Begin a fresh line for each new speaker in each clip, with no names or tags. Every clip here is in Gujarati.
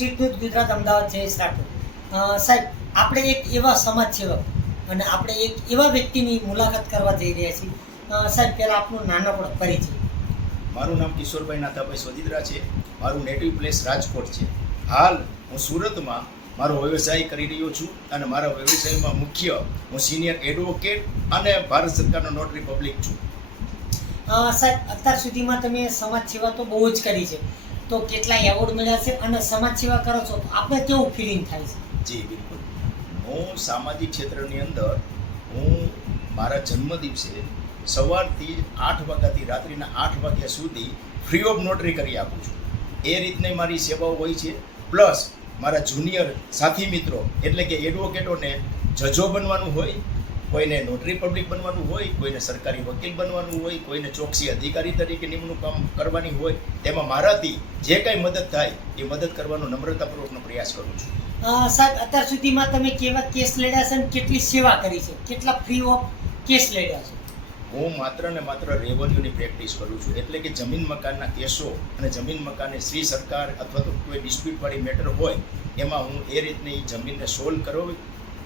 સ્ટ્રીટ ગુજરાત અમદાવાદ જયેશ રાઠોડ સાહેબ આપણે એક એવા સમાજ સેવક અને આપણે એક એવા વ્યક્તિની મુલાકાત કરવા જઈ રહ્યા છીએ. સાહેબ પહેલાં આપનું નાનકડો પરિચય.
મારું નામ કિશોરભાઈ નાથાભાઈ સોજિત્રા છે. મારું નેટિવ પ્લેસ રાજકોટ છે. હાલ હું સુરતમાં મારો વ્યવસાય કરી રહ્યો છું અને મારા વ્યવસાયમાં મુખ્ય હું સિનિયર એડવોકેટ અને ભારત સરકારનો નોટરી પબ્લિક છું.
સાહેબ અત્યાર સુધીમાં તમે સમાજ સેવા તો બહુ જ કરી છે. તો કેટલા એવોર્ડ મળ્યા છે અને સમાજ સેવા કરો છો તો આપણે કેવું ફિલિંગ થાય છે?
જી, બિલકુલ. હું સામાજિક ક્ષેત્રની અંદર, હું મારા જન્મ દિવસે સવારથી આઠ વાગ્યાથી રાત્રિના આઠ વાગ્યા સુધી ફ્રી ઓફ નોટરી કરી આપું છું. એ રીતની મારી સેવાઓ હોય છે. પ્લસ મારા જુનિયર સાથી મિત્રો, એટલે કે એડવોકેટોને જજો બનવાનું હોય કોઈને નોટરી પબ્લિક બનવાનું હોય કોઈને સરકારી વકીલ બનવાનું હોય કોઈને ચોકસી અધિકારી તરીકે નિમણૂક કામ કરવાની હોય તેમાં મારાથી જે કાંઈ મદદ થાય એ મદદ કરવાનો નમ્રતાપૂર્વકનો પ્રયાસ કરું છું.
સાહેબ અત્યાર સુધીમાં તમે કેવા કેસ લડ્યા છે અને કેટલી સેવા કરી છે? કેટલા ફ્રી ઓફ કેસ લડ્યા છે?
હું માત્ર ને માત્ર રેવન્યુની પ્રેક્ટિસ કરું છું. એટલે કે જમીન મકાનના કેસો અને જમીન મકાને શ્રી સરકાર અથવા તો કોઈ ડિસ્પ્યુટવાળી મેટર હોય એમાં હું એ રીતની જમીનને સોલ્વ કરવો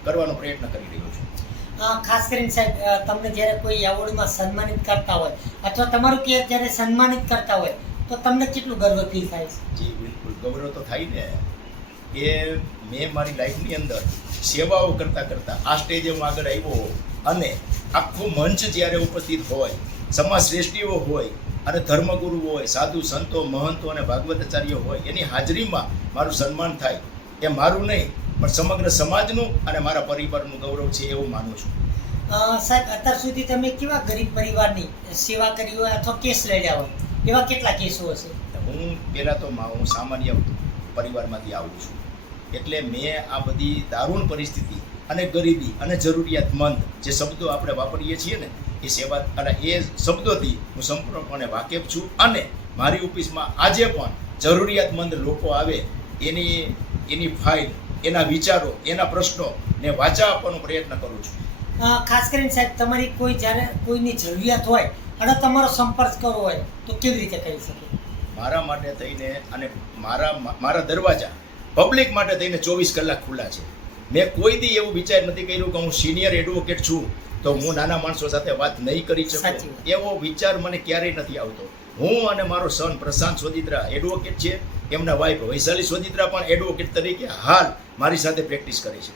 કરવાનો પ્રયત્ન કરી રહ્યો છું.
ખાસ કરીને સાહેબ તમને જ્યારે કોઈ એવોર્ડમાં સન્માનિત કરતા હોય, અથવા તમારું કે જ્યારે સન્માનિત કરતા હોય, તો તમને કેટલું ગર્વ ફીલ થાય છે
જી, બિલકુલ. ગૌરવ તો થાય ને. કે મેં મારી લાઈફની અંદર સેવાઓ કરતાં કરતાં આ સ્ટેજે હું આગળ આવ્યો અને આખું મંચ જ્યારે ઉપસ્થિત હોય સમાજ શ્રેષ્ઠીઓ હોય, અને ધર્મગુરુ હોય, સાધુ સંતો, મહંતો અને ભાગવતાચાર્ય હોય, એની હાજરીમાં મારું સન્માન થાય. એ મારું નહીં પણ સમગ્ર સમાજનું અને મારા પરિવારનું ગૌરવ છે એવું માનું છું.
સાહેબ અત્યાર સુધી તમે કેવા ગરીબ પરિવારની સેવા કરી હોય અથવા કેસ લડ્યા હોય એવા કેટલા કેસો હશે?
હું પહેલાં તો હું સામાન્ય પરિવારમાંથી આવું છું. એટલે મેં આ બધી દારૂણ પરિસ્થિતિ અને ગરીબી અને જરૂરિયાતમંદ જે શબ્દો આપણે વાપરીએ છીએ ને એ સેવા અને એ શબ્દોથી હું સંપૂર્ણપણે વાકેફ છું અને મારી ઓફિસમાં આજે પણ જરૂરિયાતમંદ લોકો આવે એની એની ફાઇલ એના વિચારો એના પ્રશ્નો ને વાચા આપવાનો પ્રયત્ન કરું છું.
ખાસ કરીને સાહેબ તમારી કોઈ જ્યારે કોઈની જરૂરિયાત હોય અને તમારો સંપર્ક કરવો હોય તો કેવી રીતે કરી શકે?
મારા માટે થઈને અને મારા મારા દરવાજા પબ્લિક માટે થઈને ચોવીસ કલાક ખુલ્લા છે. મેં કોઈ દી એવું વિચાર નથી કર્યું કે હું સિનિયર એડવોકેટ છું તો હું નાના માણસો સાથે વાત નહીં કરી શકું. એવો વિચાર મને ક્યારેય નથી આવતો. હું અને મારો સન પ્રશાંત સોદિત્રા એડવોકેટ છે એમના વાઇફ વૈશાલી સોદિત્રા પણ એડવોકેટ તરીકે હાલ મારી સાથે પ્રેક્ટિસ કરે છે.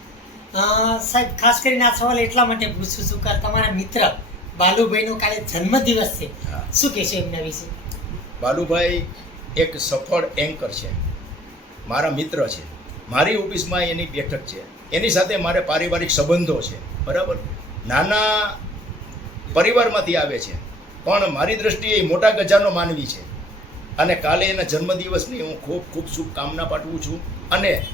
સાહેબ ખાસ કરીને આ સવાલ એટલા માટે પૂછું છું કે તમારા મિત્ર બાલુભાઈનો કાલે જન્મદિવસ છે. શું કહેશો એમના વિશે?
બાલુભાઈ એક સફળ એન્કર છે. મારા મિત્ર છે. મારી ઓફિસમાં એની બેઠક છે. એની સાથે મારે પારિવારિક સંબંધો છે. બરાબર? નાના પરિવારમાંથી આવે છે. પણ મારી દ્રષ્ટિએ મોટા ગજાનો માનવી છે. અને કાલે એના જન્મદિવસની હું ખૂબ ખૂબ શુભકામના પાઠવું છું. અને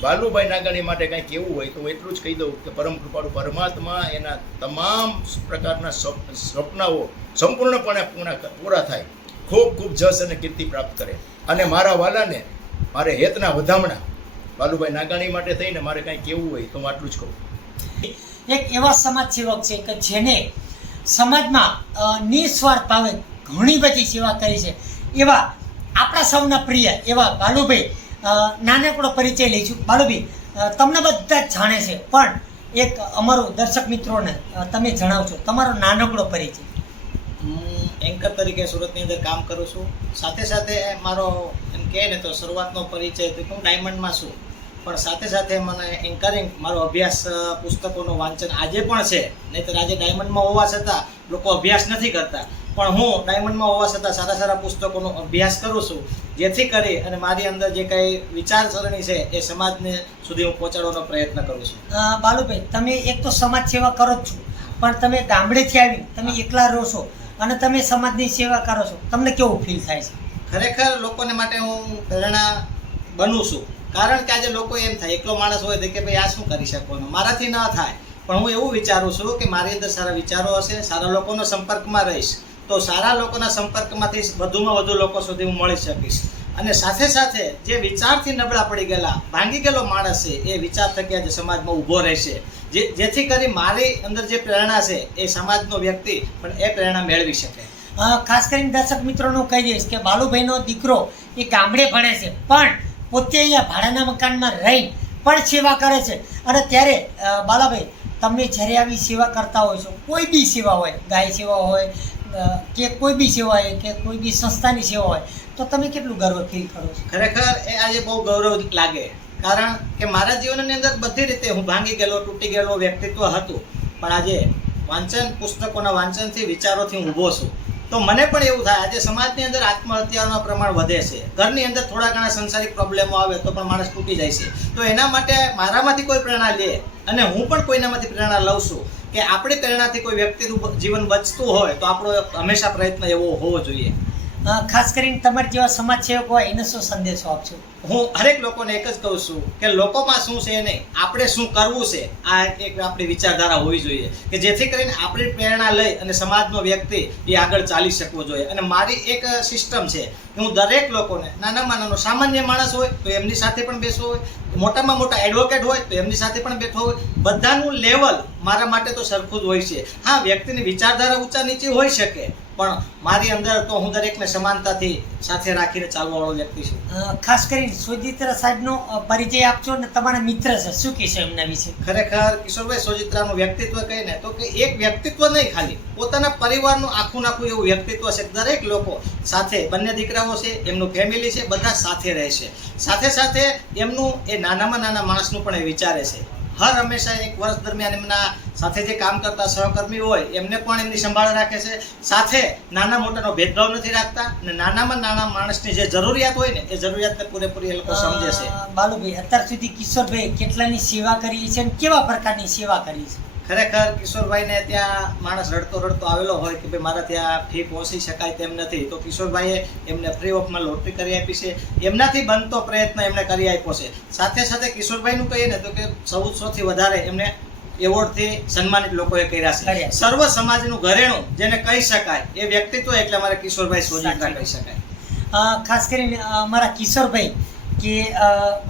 બાલુભાઈ નાગાણી માટે કંઈ કહેવું હોય તો હું એટલું જ કહી દઉં કે પરમ કૃપાળુ પરમાત્મા એના તમામ પ્રકારના સ્વપ- સ્વપ્નાઓ સંપૂર્ણપણે પૂર્ણ પૂરા થાય. ખૂબ ખૂબ જશ અને કીર્તિ પ્રાપ્ત કરે. અને મારા વાલાને મારે હેતના વધામણા બાલુભાઈ નાગાણી માટે થઈને મારે કાંઈ કહેવું હોય તો હું આટલું જ કહું.
એક એવા સમાજ સેવક છે કે જેને સમાજમાં નિસ્વાર્થ ભાવે ઘણી બધી સેવા કરી છે. એવા આપણા સૌના પ્રિય એવા બાલુભાઈ નાનકડો પરિચય લઈશું બાલુભાઈ અ, તમને બધા જ જાણે છે પણ એક અમારું દર્શક મિત્રોને તમે જણાવશો તમારો નાનકડો પરિચય.
હું એન્કર તરીકે સુરતની અંદર કામ કરું છું. સાથે સાથે મારો એમ કહે ને તો શરૂઆતનો પરિચય તો હું ડાયમંડમાં છું. પણ સાથે સાથે મને એન્કરિંગ મારો અભ્યાસ પુસ્તકોનું વાંચન આજે પણ છે. નહીંતર આજે ડાયમંડમાં હોવા છતાં લોકો અભ્યાસ નથી કરતા. પણ હું ડાયમંડમાં હોવા છતાં સારા સારા પુસ્તકોનો અભ્યાસ કરું છું જેથી કરી અને મારી અંદર જે કંઈ વિચારસરણી છે એ સમાજને સુધી હું પહોંચાડવાનો પ્રયત્ન કરું છું.
બાલુભાઈ તમે એક તો સમાજ સેવા કરો જ છો પણ તમે ગામડેથી આવી તમે એકલા રહો છો અને તમે સમાજની સેવા કરો છો તમને કેવું ફીલ થાય છે?
ખરેખર લોકોને માટે હું પ્રેરણા બનું છું કારણ કે આજે લોકો એમ થાય એકલો માણસ હોય કે ભાઈ આ શું કરી શકવાનું મારાથી ન થાય. પણ હું એવું વિચારું છું કે મારી અંદર સારા વિચારો હશે સારા લોકોના સંપર્કમાં રહીશ. તો સારા લોકોના સંપર્કમાંથી વધુમાં વધુ લોકો સુધી હું મળી શકીશ. અને સાથે સાથે જે વિચારથી નબળા પડી ગયેલા, ભાંગી ગયેલો માણસ છે, એ વિચાર થકી આજે સમાજમાં ઊભો રહેશે. જે, જેથી કરી મારી અંદર જે પ્રેરણા છે, એ સમાજનો વ્યક્તિ પણ એ પ્રેરણા મેળવી શકે.
ખાસ કરીને દર્શક મિત્રોનું કહી દઈશ કે બાલુભાઈનો દીકરો એ ગામડે ભણે છે, પણ પોતે અહીંયા ભાડાના મકાનમાં રહી પણ સેવા કરે છે. અને ત્યારે બાલાભાઈ તમે જ્યારે આવી સેવા કરતા હોય છો, કોઈ બી સેવા હોય, ગાય સેવા હોય કે કોઈ બી સેવા હોય કે કોઈ બી સંસ્થાની સેવા હોય, તો તમે કેટલું ગર્વ ફીલ કરો છો?
ખરેખર એ આજે બહુ ગૌરવ લાગે. કારણ કે મારા જીવનની અંદર બધી રીતે હું ભાંગી ગયેલો, તૂટી ગયેલો વ્યક્તિત્વ હતું. પણ આજે વાંચન, પુસ્તકોના વાંચનથી, વિચારોથી હું ઊભો છું. તો મને પણ એવું થાય, આજે સમાજની અંદર આત્મહત્યાનું પ્રમાણ વધે છે. ઘરની અંદર થોડા ઘણા સંસારિક પ્રોબ્લેમો આવે, તો પણ માણસ તૂટી જાય છે. તો એના માટે મારામાંથી કોઈ પ્રેરણા લે અને હું પણ કોઈનામાંથી પ્રેરણા લઉં છું. કે આપણે પ્રેરણાથી કોઈ વ્યક્તિનું જીવન બચતું હોય તો આપણો હંમેશા પ્રયત્ન એવો હોવો જોઈએ.
ખાસ કરીને તમારા જેવા સમાજ સેવક હોય એને શું સંદેશો આપશો?
હું હરેક લોકોને એક જ કહું છું કે લોકોમાં શું છે નહીં આપણે શું કરવું છે આ એક આપણી વિચારધારા હોવી જોઈએ. કે જેથી કરીને આપણી પ્રેરણા લઈ અને સમાજનો વ્યક્તિ એ આગળ ચાલી શકવો જોઈએ. અને મારી એક સિસ્ટમ છે કે હું દરેક લોકોને નાનામાં નાનો સામાન્ય માણસ હોય તો એમની સાથે પણ બેસવો હોય મોટામાં મોટા એડવોકેટ હોય તો એમની સાથે પણ બેઠો હોય. બધાનું લેવલ મારા માટે તો સરખું જ હોય છે. હા વ્યક્તિની વિચારધારા ઊંચા નીચે હોઈ શકે પણ મારી અંદર તો હું દરેકને સમાનતાથી સાથે રાખીને ચાલવાવાળો વ્યક્તિ છું.
ખાસ કરીને સોજિત્રા સાહેબનો પરિચય આપજો ને તમારા મિત્ર છે. શું કહેશો એમના વિશે?
ખરેખર કિશોરભાઈ સોજિત્રાનું વ્યક્તિત્વ કહીને તો કે એક વ્યક્તિત્વ નહીં ખાલી પોતાના પરિવારનું આખું નાખું એવું વ્યક્તિત્વ છે. દરેક લોકો સાથે બંને દીકરાઓ છે એમનું ફેમિલી છે બધા સાથે રહે છે. સાથે સાથે એમનું એ નાનામાં નાના માણસનું પણ એ વિચારે છે. હર હંમેશા એક વર્ષ દરમિયાન એમના સાથે જે કામ કરતા સહકર્મી હોય એમને પણ એમની સંભાળ રાખે છે. સાથે નાના મોટાનો ભેદભાવ નથી રાખતા અને નાનામાં નાના માણસની જે જરૂરિયાત હોય ને એ જરૂરિયાતને પૂરેપૂરી એ લોકો સમજે છે.
બાલુભાઈ અત્યાર સુધી કિશોરભાઈ કેટલાની સેવા કરી છે અને કેવા પ્રકારની સેવા કરી છે?
ખરેખર કિશોરભાઈને ત્યાં માણસ રડતો રડતો આવેલો હોય કે ભાઈ મારા ત્યાં ફી પહોંચી શકાય તેમ નથી તો કિશોરભાઈએ એમને ફ્રી ઓફમાં લોટરી કરી આપી છે. એમનાથી બનતો પ્રયત્ન એમણે કરી આપ્યો છે. સાથે સાથે કિશોરભાઈનું કહીએ ને તો કે ચૌદસોથી વધારે એમને એવોર્ડથી સન્માનિત લોકોએ કર્યા છે. સર્વ સમાજનું ઘરેણું જેને કહી શકાય એ વ્યક્તિત્વ એટલે અમારે કિશોરભાઈ સોજિત્રા કહી શકાય.
ખાસ કરીને અમારા કિશોરભાઈ કે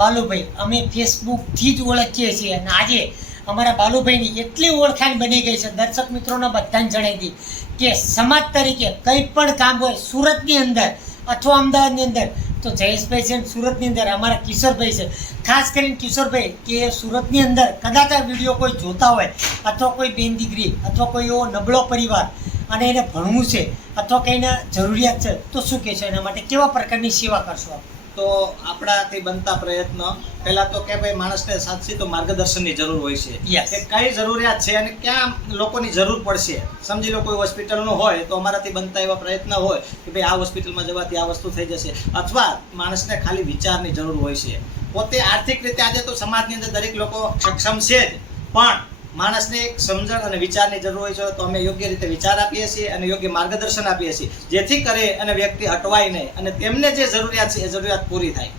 બાલુભાઈ અમે ફેસબુકથી જ ઓળખીએ છીએ અને આજે અમારા બાલુભાઈની એટલી ઓળખાણ બની ગઈ છે, દર્શક મિત્રોને બધાને જણાવી દી કે સમાજ તરીકે કંઈ પણ કામ હોય સુરતની અંદર અથવા અમદાવાદની અંદર, તો જયેશભાઈ છે સુરતની અંદર, અમારા કિશોરભાઈ છે. ખાસ કરીને કિશોરભાઈ, કે સુરતની અંદર કદાચ આ વીડિયો કોઈ જોતા હોય, અથવા કોઈ બેન દીકરી, અથવા કોઈ એવો નબળો પરિવાર, અને એને ભણવું છે, અથવા કંઈને જરૂરિયાત છે, તો શું કહેશો? એના માટે કેવા પ્રકારની સેવા કરશો આપ?
તો આપણાથી બનતા પ્રયત્ન. પહેલા તો કે ભાઈ માણસને સાચી તો માર્ગદર્શનની જરૂર હોય છે. કે કઈ જરૂરિયાત છે અને ક્યાં લોકોની જરૂર પડશે. સમજી લો કોઈ હોસ્પિટલનું હોય તો અમારાથી બનતા એવા પ્રયત્ન હોય કે ભાઈ આ હોસ્પિટલમાં જવાથી આ વસ્તુ થઈ જશે. અથવા માણસને ખાલી વિચારની જરૂર હોય છે. પોતે આર્થિક રીતે આજે તો સમાજની અંદર દરેક લોકો સક્ષમ છે જ. પણ માણસને એક સમજણ અને વિચારની જરૂર હોય છે તો અમે યોગ્ય રીતે વિચાર આપીએ છીએ અને યોગ્ય માર્ગદર્શન આપીએ છીએ જેથી કરે અને વ્યક્તિ અટવાય નહીં અને તેમને જે જરૂરિયાત છે એ જરૂરિયાત પૂરી થાય.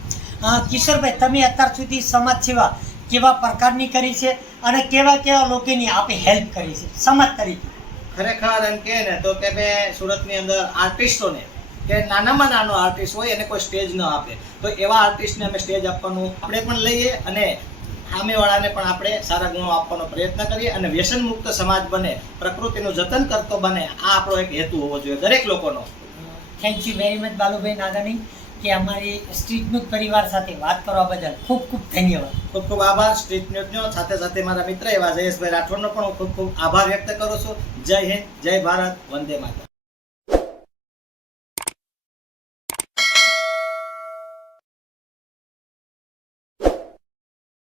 કિશોરભાઈ તમે અત્યાર સુધી સમાજ સેવા કેવા પ્રકારની કરી છે અને કેવા કેવા લોકોની આપે હેલ્પ કરી છે? સમાજ તરીકે.
ખરેખર એમ કહે ને તો કે મેં સુરતની અંદર આર્ટિસ્ટોને કે નાનામાં નાનો આર્ટિસ્ટ હોય એને કોઈ સ્ટેજ ન આપે. તો એવા આર્ટિસ્ટને અમે સ્ટેજ આપવાનું આપણે પણ લઈએ અને સામેવાળાને પણ આપણે સારા ગુણો આપવાનો પ્રયત્ન કરીએ અને વ્યસન મુક્ત સમાજ બને પ્રકૃતિનું જતન કરતો બને આ આપણો એક હેતુ હોવો જોઈએ દરેક લોકોનો.
Thank you very much Balubhai નાગાની કે અમારી સ્ટ્રીટ ન્યૂઝ પરિવાર સાથે વાત કરવા બદલ ખૂબ ખૂબ ધન્યવાદ.
ખૂબ ખૂબ આભાર સ્ટ્રીટ ન્યૂઝનો સાથે સાથે મારા મિત્ર એવા જયેશભાઈ રાઠોડનો પણ હું ખૂબ ખૂબ આભાર વ્યક્ત કરું છું. જય હિન્દ જય ભારત વંદે માતરમ.